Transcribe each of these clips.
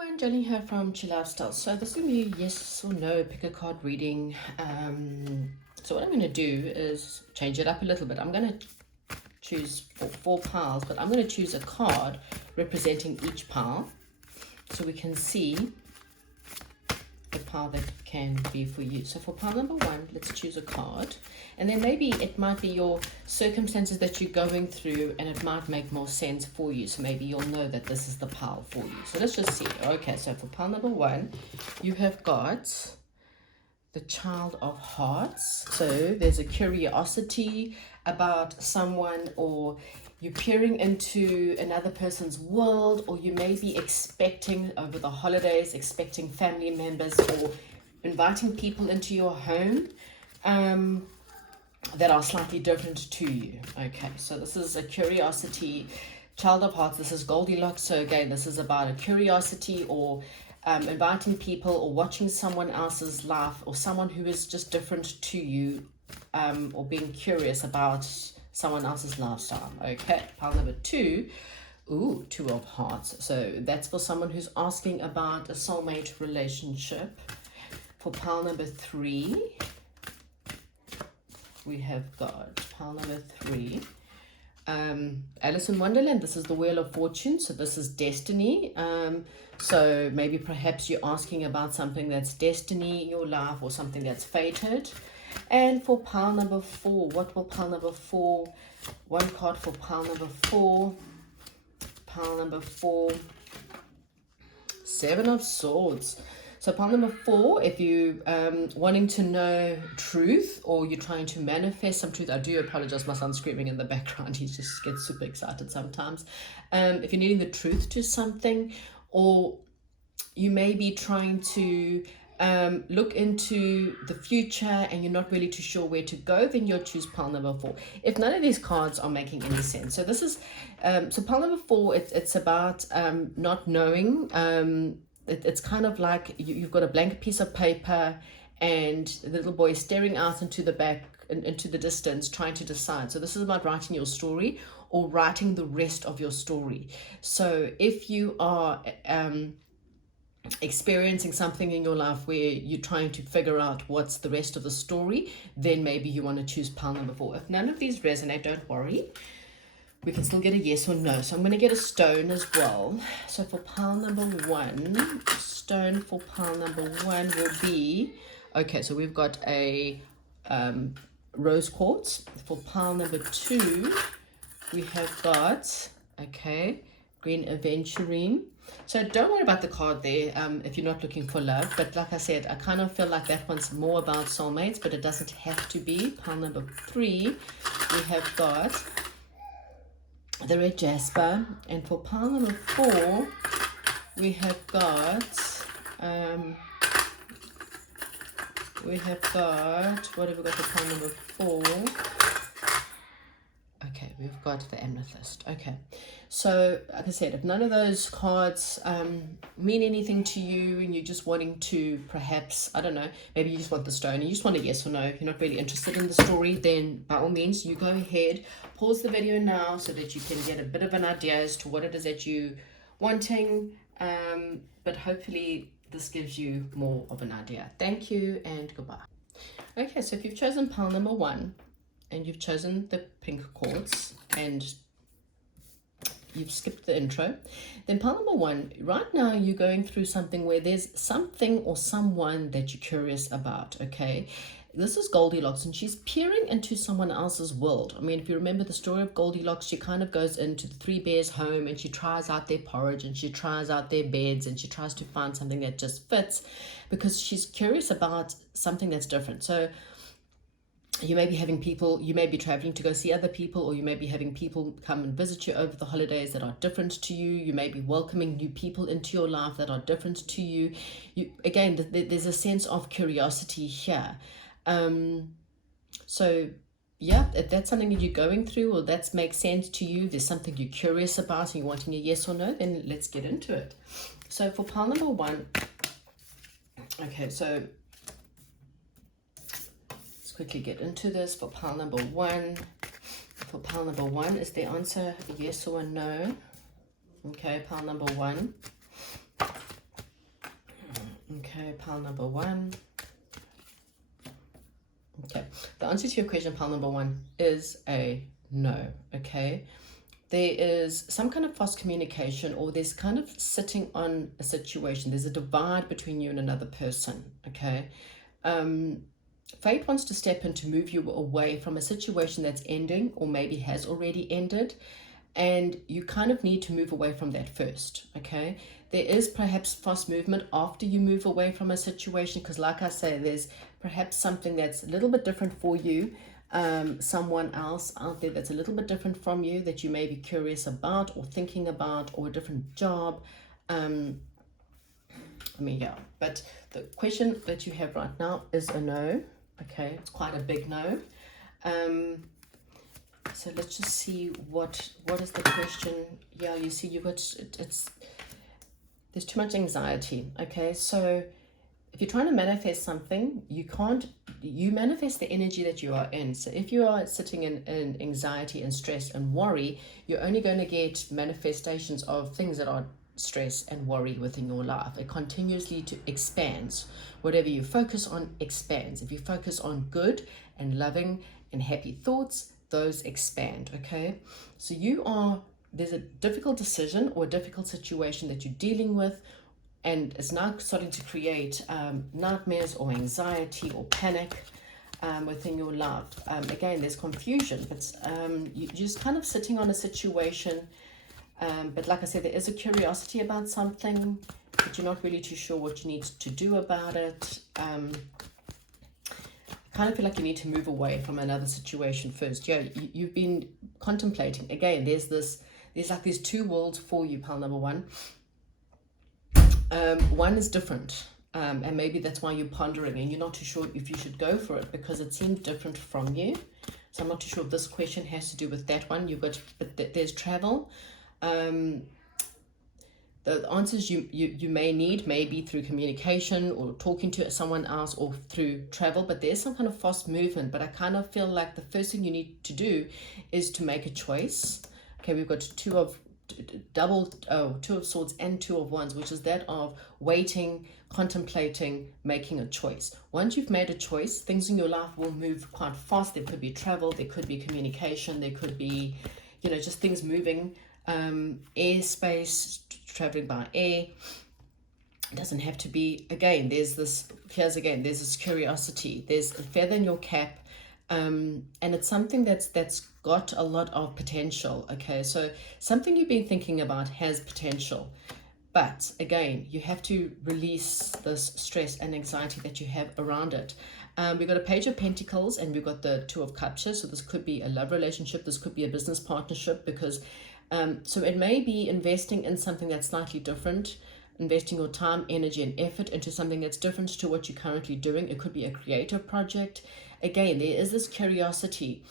everyone, Jolene here from Chill Lifestyle. So this is going to be a yes or no pick a card reading. So what I'm going to do is change it up a little bit. I'm going to choose four piles, but I'm going to choose a card representing each pile so we can see the pile that can be for you. So for pile number one, let's choose a card, and then maybe it might be your circumstances that you're going through and it might make more sense for you, so maybe you'll know that this is the pile for you. So let's just see. Okay, so for pile number one, you have got the Child of Hearts. So there's a curiosity about someone, or you're peering into another person's world, or you may be expecting over the holidays, expecting family members or inviting people into your home that are slightly different to you. Okay, so this is a curiosity, Child of Hearts. This is Goldilocks. So again, this is about a curiosity, or inviting people, or watching someone else's life, or someone who is just different to you, or being curious about someone else's lifestyle. Okay, pile number two. Ooh, Two of Hearts. So that's for someone who's asking about a soulmate relationship. For pile number three, we have got pile number three, Alice in Wonderland. This is the Wheel of Fortune, so this is destiny. So maybe perhaps you're asking about something that's destiny in your life, or something that's fated. And for pile number four, what will pile number four, one card for pile number four, Seven of Swords. So pile number four, if you wanting to know truth, or you're trying to manifest some truth. I do apologize, my son's screaming in the background. He just gets super excited sometimes. If you're needing the truth to something, or you may be trying to look into the future and you're not really too sure where to go, then you'll choose pile number four. If none of these cards are making any sense, so this is so pile number four, it's about not knowing. It's kind of like you've got a blank piece of paper, and the little boy is staring out into the back, into the distance, trying to decide. So this is about writing your story, or writing the rest of your story. So if you are experiencing something in your life where you're trying to figure out what's the rest of the story, then maybe you want to choose pile number four. If none of these resonate, don't worry, we can still get a yes or no. So I'm going to get a stone as well. So for pile number one, stone for pile number one will be, okay, so we've got a rose quartz. For pile number two, we have got, okay, green aventurine. So don't worry about the card there if you're not looking for love. But like I said, I kind of feel like that one's more about soulmates, but it doesn't have to be. Pile number three, we have got the red jasper. And for pile number four, we have got what have we got for pile number four? Okay, we've got the amethyst. Okay, so like I said, if none of those cards mean anything to you, and you're just wanting to perhaps, I don't know, maybe you just want the stone and you just want a yes or no, if you're not really interested in the story, then by all means you go ahead, pause the video now so that you can get a bit of an idea as to what it is that you're wanting, but hopefully this gives you more of an idea. Thank you and goodbye. Okay, so if you've chosen pile number one, and you've chosen the pink quartz, and you've skipped the intro, then pile number one, right now you're going through something where there's something or someone that you're curious about. Okay, this is Goldilocks, and she's peering into someone else's world. I mean, if you remember the story of Goldilocks, she kind of goes into the three bears' home, and she tries out their porridge, and she tries out their beds, and she tries to find something that just fits, because she's curious about something that's different. So you may be having people, you may be traveling to go see other people, or you may be having people come and visit you over the holidays that are different to you. You may be welcoming new people into your life that are different to you. Again, there's a sense of curiosity here. So yeah, if that's something that you're going through, or that makes sense to you, there's something you're curious about and you're wanting a yes or no, then let's get into it. So for pile number one, okay, so quickly get into this. For pile number one, is the answer a yes or a no? Okay, pile number one, Okay, pile number 1. Okay, the answer to your question, pile number 1, is a no. Okay, there is some kind of false communication, or there's kind of sitting on a situation. There's a divide between you and another person. Okay, fate wants to step in to move you away from a situation that's ending, or maybe has already ended, and you kind of need to move away from that first. Okay, there is perhaps fast movement after you move away from a situation, because like I say, there's perhaps something that's a little bit different for you, someone else out there that's a little bit different from you that you may be curious about or thinking about, or a different job. Yeah, but the question that you have right now is a no. Okay, it's quite a big no. So let's just see what is the question. Yeah, you see, you got there's too much anxiety. Okay, so if you're trying to manifest something, you manifest the energy that you are in. So if you are sitting in anxiety and stress and worry, you're only going to get manifestations of things that are stress and worry within your life. It continuously expands. Whatever you focus on expands. If you focus on good and loving and happy thoughts, those expand. Okay, so there's a difficult decision or a difficult situation that you're dealing with, and it's now starting to create nightmares or anxiety or panic within your life. Again, there's confusion, but you're just kind of sitting on a situation. But like I said, there is a curiosity about something, but you're not really too sure what you need to do about it. Kind of feel like you need to move away from another situation first. Yeah, you've been contemplating. Again, there's like these two worlds for you, pile number 1. One is different, and maybe that's why you're pondering and you're not too sure if you should go for it, because it seemed different from you. So I'm not too sure if this question has to do with that one. But there's travel. The answers you may need may be through communication or talking to someone else, or through travel, but there's some kind of fast movement. But I kind of feel like the first thing you need to do is to make a choice. Okay, we've got Two of Swords and Two of Wands, which is that of waiting, contemplating, making a choice. Once you've made a choice, things in your life will move quite fast. There could be travel, there could be communication, there could be, just things moving, airspace, traveling by air. It doesn't have to be. Again, there's this curiosity, there's a feather in your cap, and it's something that's got a lot of potential. Okay, so something you've been thinking about has potential, but again, you have to release this stress and anxiety that you have around it. We've got a Page of Pentacles, and we've got the Two of Cups here. So this could be a love relationship, this could be a business partnership, because so it may be investing in something that's slightly different, investing your time, energy, and effort into something that's different to what you're currently doing. It could be a creative project. Again, there is this curiosity.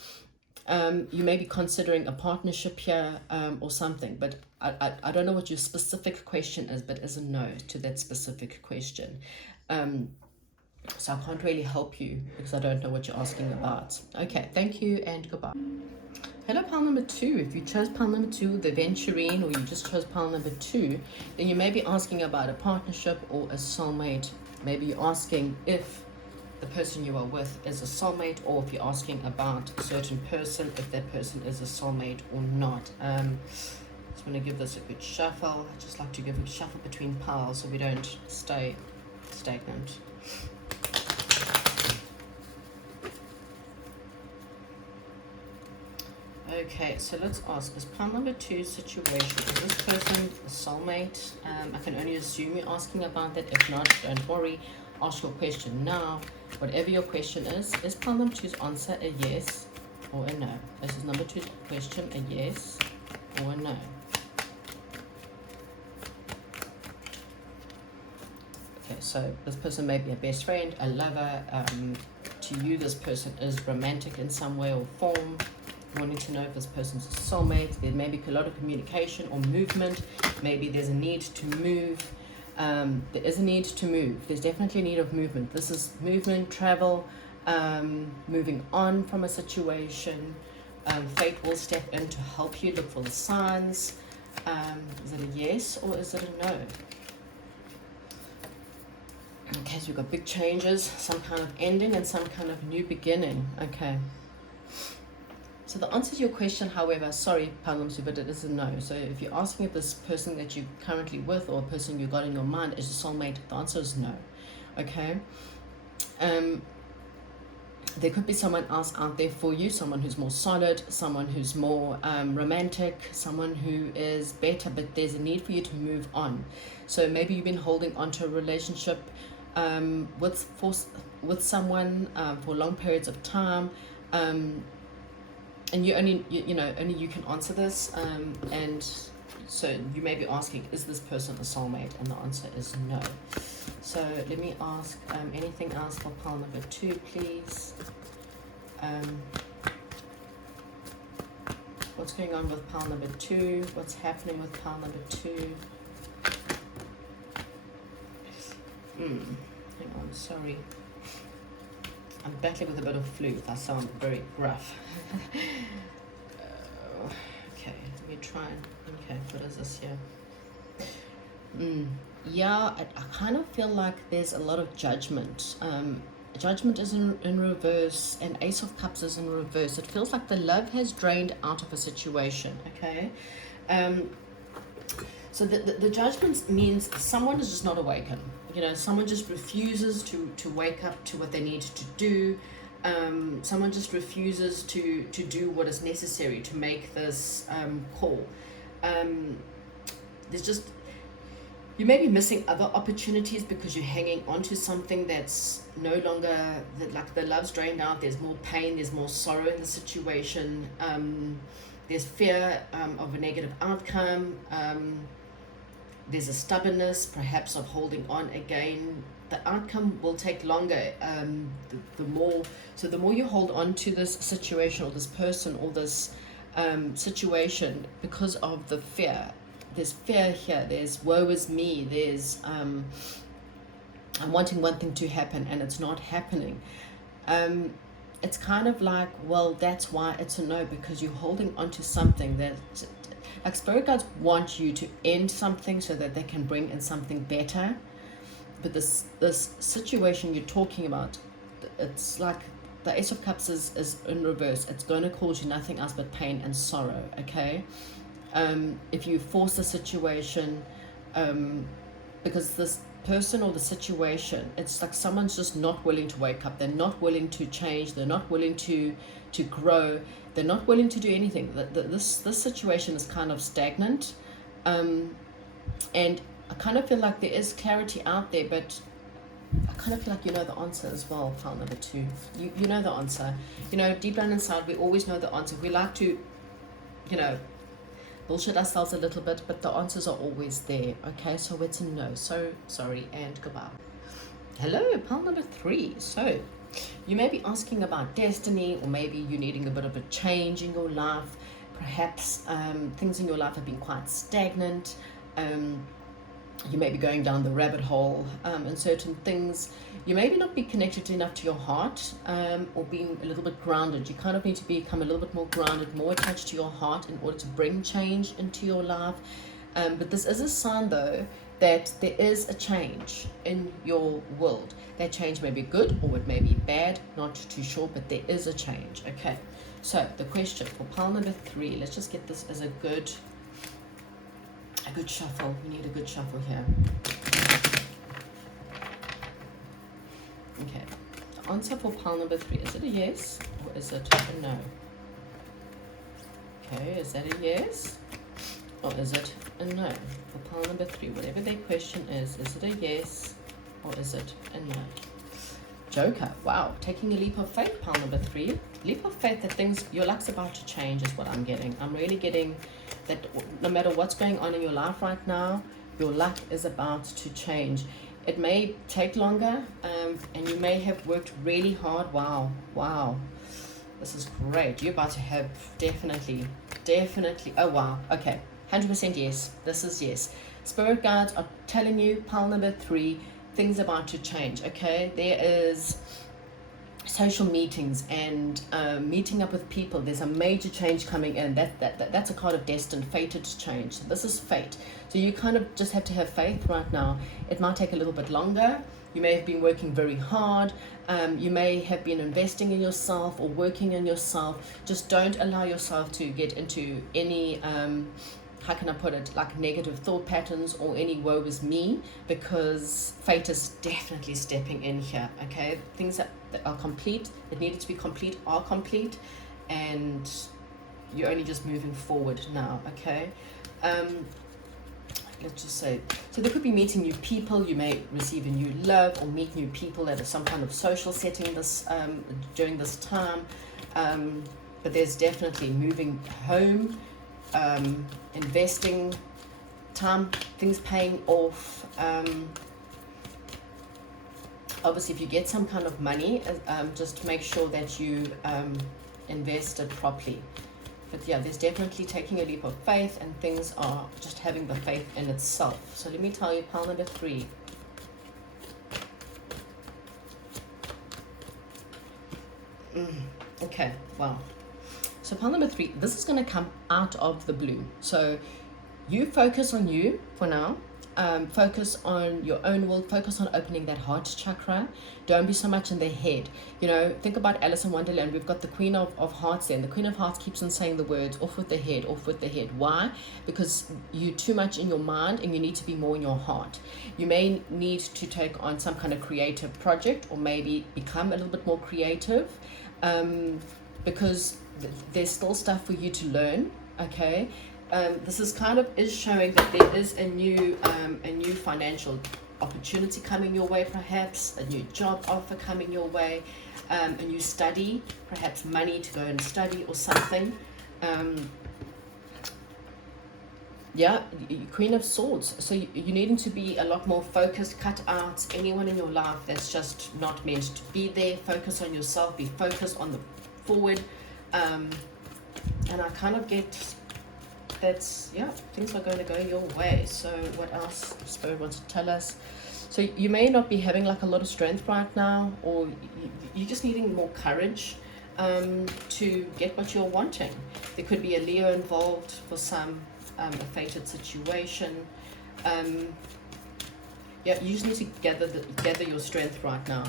You may be considering a partnership here, or something, but I don't know what your specific question is, but is a no to that specific question. So I can't really help you because I don't know what you're asking about. Okay, thank you and goodbye. Hello, pile number 2. If you chose pile number 2, the Venturine, or you just chose pile number 2, then you may be asking about a partnership or a soulmate. Maybe you're asking if the person you are with is a soulmate, or if you're asking about a certain person, if that person is a soulmate or not. Just want to give this a good shuffle. I just like to give a shuffle between piles so we don't stay stagnant. Okay, so let's ask, is pile number 2 situation, is this person a soulmate? I can only assume you're asking about that. If not, don't worry. Ask your question now. Whatever your question is pile number 2's answer a yes or a no? This is number 2's question, a yes or a no? Okay, so this person may be a best friend, a lover. To you, this person is romantic in some way or form. Wanting to know if this person's a soulmate. There may be a lot of communication or movement. Maybe there's a need to move. There is a need to move. There's definitely a need of movement. This is movement, travel, moving on from a situation. Fate will step in to help you. Look for the signs. Is it a yes or is it a no? Okay, so we've got big changes, some kind of ending and some kind of new beginning. Okay. So the answer to your question, however, sorry, Palamsu, but it is a no. So if you're asking if this person that you're currently with or a person you got in your mind is a soulmate, the answer is no. Okay. There could be someone else out there for you, someone who's more solid, someone who's more romantic, someone who is better, but there's a need for you to move on. So maybe you've been holding on to a relationship with someone for long periods of time, and you only only you can answer this, and so you may be asking, is this person a soulmate? And the answer is no. So let me ask anything else for pile number 2, please. What's going on with pile number 2? What's happening with pile number 2? Hang on, sorry. I'm battling with a bit of flu. I sound very gruff. Okay, let me try and... Okay, what is this here? Yeah, I kind of feel like there's a lot of judgment. Judgment is in reverse, and Ace of Cups is in reverse. It feels like the love has drained out of a situation, okay? So the judgment means someone is just not awakened. Someone just refuses to wake up to what they need to do. Someone just refuses to do what is necessary to make this call. There's just... You may be missing other opportunities because you're hanging on to something that's no longer, like the love's drained out. There's more pain, there's more sorrow in the situation. There's fear of a negative outcome. There's a stubbornness, perhaps, of holding on again. The outcome will take longer. The more you hold on to this situation or this person or this situation because of the fear. There's fear here, there's woe is me, there's I'm wanting one thing to happen and it's not happening. It's kind of like, well, that's why it's a no, because you're holding on to something that, like, spirit guides want you to end something so that they can bring in something better. But this situation you're talking about, it's like the Ace of Cups is in reverse. It's going to cause you nothing else but pain and sorrow, okay? If you force the situation, because this person or the situation, it's like someone's just not willing to wake up. They're not willing to change. They're not willing to grow. They're not willing to do anything. This situation is kind of stagnant, and I kind of feel like there is clarity out there, but I kind of feel like you know the answer as well, pile number 2. You know the answer. Deep down inside, we always know the answer. We like to, bullshit ourselves a little bit, but the answers are always there, okay? So it's a no. So sorry and goodbye. Hello, pile number 3. So you may be asking about destiny, or maybe you're needing a bit of a change in your life. Perhaps things in your life have been quite stagnant. You may be going down the rabbit hole in certain things. You maybe not be connected enough to your heart, or being a little bit grounded. You kind of need to become a little bit more grounded, more attached to your heart in order to bring change into your life. But this is a sign, though, that there is a change in your world. That change may be good or it may be bad, not too sure, but there is a change. Okay, so the question for pile number 3, let's just get this as a good shuffle. We need a good shuffle here. Okay, the answer for pile number 3, is it a yes or is it a no? Okay, is that a yes or is it a no? For pile number 3, whatever their question is it a yes or is it a no? Joker, wow, taking a leap of faith, pile number 3. Leap of faith that your luck's about to change is what I'm getting. I'm really getting that no matter what's going on in your life right now, your luck is about to change. It may take longer, and you may have worked really hard. Wow, this is great. You're about to have definitely, oh wow, okay, 100% yes, this is yes. Spirit guides are telling you, pile number 3, things about to change, okay? There is social meetings and meeting up with people. There's a major change coming in. That's a card of destined, fated change. So this is fate. So you kind of just have to have faith right now. It might take a little bit longer. You may have been working very hard. You may have been investing in yourself or working in yourself. Just don't allow yourself to get into any how can I put it, like negative thought patterns or any woe is me, because fate is definitely stepping in here. Okay, things that are complete, that needed to be complete, are complete, and you're only just moving forward now. Okay, let's just say, so there could be meeting new people. You may receive a new love or meet new people at some kind of social setting this during this time, but there's definitely moving home, investing time, things paying off. Obviously, if you get some kind of money, just make sure that you invest it properly. But yeah, there's definitely taking a leap of faith, and things are just having the faith in itself. So let me tell you, pile number 3. Okay, wow. So pile number 3, this is going to come out of the blue. So you focus on you for now. Focus on your own will. Focus on opening that heart chakra. Don't be so much in the head. You know, think about Alice in Wonderland. We've got the Queen of Hearts there, and the Queen of Hearts keeps on saying the words, off with the head, off with the head. Why? Because you're too much in your mind and you need to be more in your heart. You may need to take on some kind of creative project, or maybe become a little bit more creative, because there's still stuff for you to learn. Okay, this is kind of showing that there is a new financial opportunity coming your way, perhaps a new job offer coming your way, a new study, perhaps money to go and study or something. Yeah, Queen of Swords. So you're needing to be a lot more focused. Cut out anyone in your life that's just not meant to be there. Focus on yourself. Be focused on the forward. And I kind of get that's, yeah, things are going to go your way. So what else Spirit wants to tell us? So you may not be having like a lot of strength right now, or you're just needing more courage to get what you're wanting. There could be a Leo involved for some, a fated situation. Yeah, you just need to gather your strength right now.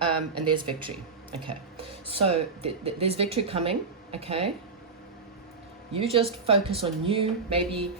And there's victory. Okay, so there's victory coming. Okay, you just focus on you. Maybe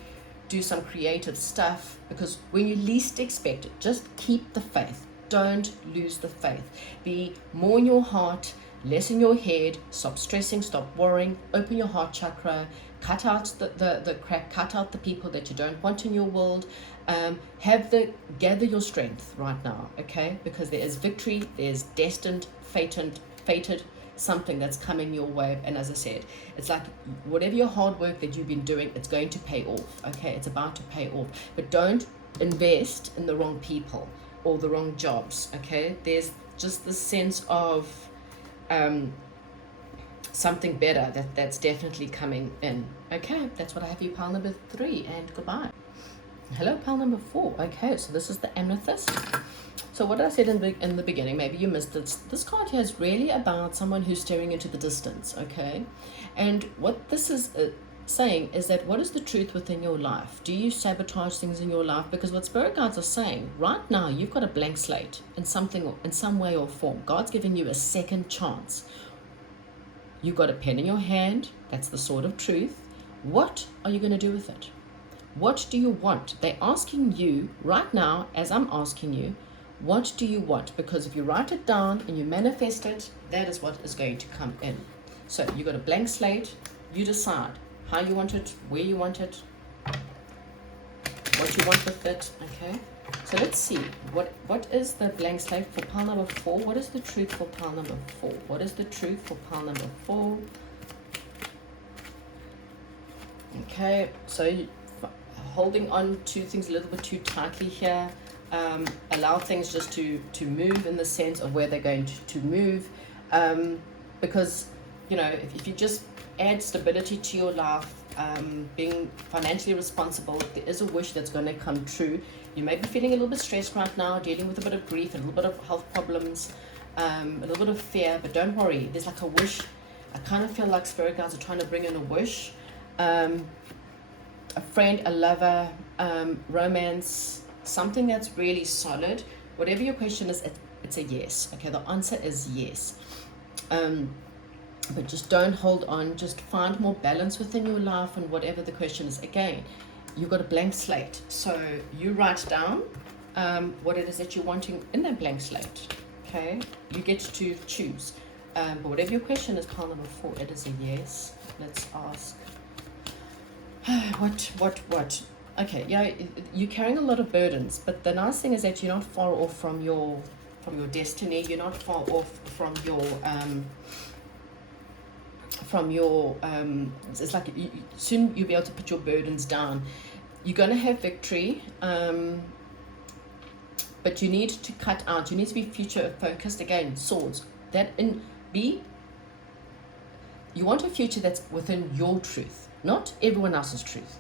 do some creative stuff, because when you least expect it, just keep the faith. Don't lose the faith. Be more in your heart, less in your head. Stop stressing, stop worrying. Open your heart chakra. Cut out the crap. Cut out the people that you don't want in your world. Gather your strength right now, okay? Because there is victory. There's destined, fated something that's coming your way. And as I said, it's like whatever your hard work that you've been doing, it's going to pay off. Okay, it's about to pay off. But don't invest in the wrong people or the wrong jobs. Okay, there's just this sense of something better that's definitely coming in. Okay, that's what I have for you, pile number 3, and goodbye. Hello, pile number 4. Okay, so this is the amethyst. So what I said in the beginning, maybe you missed it, this card here is really about someone who's staring into the distance, okay? And what this is saying is that, what is the truth within your life? Do you sabotage things in your life? Because what spirit guides are saying, right now, you've got a blank slate in some way or form. God's giving you a second chance. You've got a pen in your hand. That's the sword of truth. What are you going to do with it? What do you want? They're asking you right now, as I'm asking you, what do you want? Because if you write it down and you manifest it, that is what is going to come in. So you got a blank slate. You decide how you want it, where you want it, what you want with it. Okay, so let's see what is the blank slate for pile number 4. What is the truth for pile number 4? What is the truth for pile number 4? Okay, so holding on to things a little bit too tightly here. Allow things just to move in the sense of where they're going to move, because you know, if you just add stability to your life, being financially responsible, there is a wish that's going to come true. You may be feeling a little bit stressed right now, dealing with a bit of grief and a little bit of health problems, a little bit of fear, but don't worry. There's like a wish. I kind of feel like spirit guides are trying to bring in a wish. A friend, a lover, romance, something that's really solid. Whatever your question is, it's a yes. Okay, the answer is yes. But just don't hold on. Just find more balance within your life and whatever the question is. Again, you've got a blank slate. So you write down what it is that you're wanting in that blank slate. Okay, you get to choose. But whatever your question is, pile number 4, it is a yes. Let's ask. What? Okay, yeah, you're carrying a lot of burdens, but the nice thing is that you're not far off from your destiny. You're not far off from your it's like soon you'll be able to put your burdens down. You're going to have victory, but you need to cut out. You need to be future focused. Again, swords. You want a future that's within your truth, not everyone else's truth.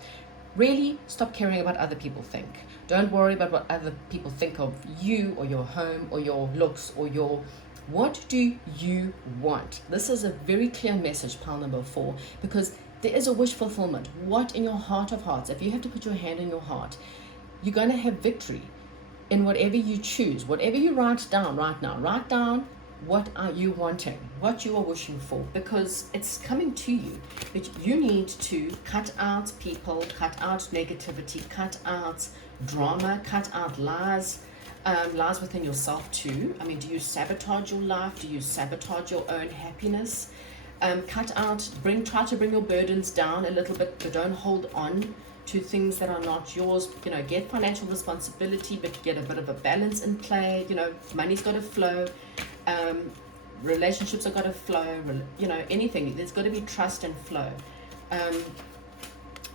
Really stop caring about other people think. Don't worry about what other people think of you or your home or your looks or your... What do you want? This is a very clear message, pile number 4, because there is a wish fulfillment. What in your heart of hearts, if you have to put your hand in your heart, you're going to have victory in whatever you choose. Whatever you write down right now, write down what are you wanting, what you are wishing for, because it's coming to you. But you need to cut out people, cut out negativity, cut out drama, cut out lies. Lies within yourself too. I mean, do you sabotage your life? Do you sabotage your own happiness? Cut out, try to bring your burdens down a little bit, but don't hold on to things that are not yours. You know, get financial responsibility, but get a bit of a balance in play. You know, money's got to flow. Relationships have got to flow. You know, anything. There's got to be trust and flow.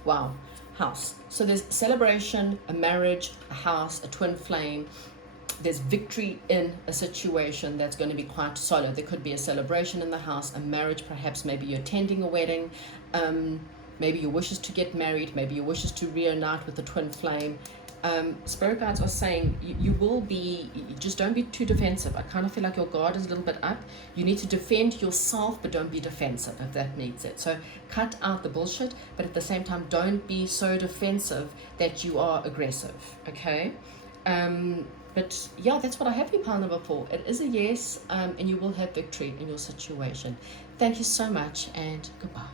Wow. House. So there's celebration, a marriage, a house, a twin flame. There's victory in a situation that's going to be quite solid. There could be a celebration in the house, a marriage, perhaps maybe you're attending a wedding, maybe your wish is to get married, maybe your wish is to reunite with the twin flame. Spirit guides are saying you will be, just don't be too defensive. I kind of feel like your guard is a little bit up. You need to defend yourself, but don't be defensive if that needs it. So cut out the bullshit, but at the same time, don't be so defensive that you are aggressive, okay? But yeah, that's what I have for you, pile number 4. It is a yes, and you will have victory in your situation. Thank you so much, and goodbye.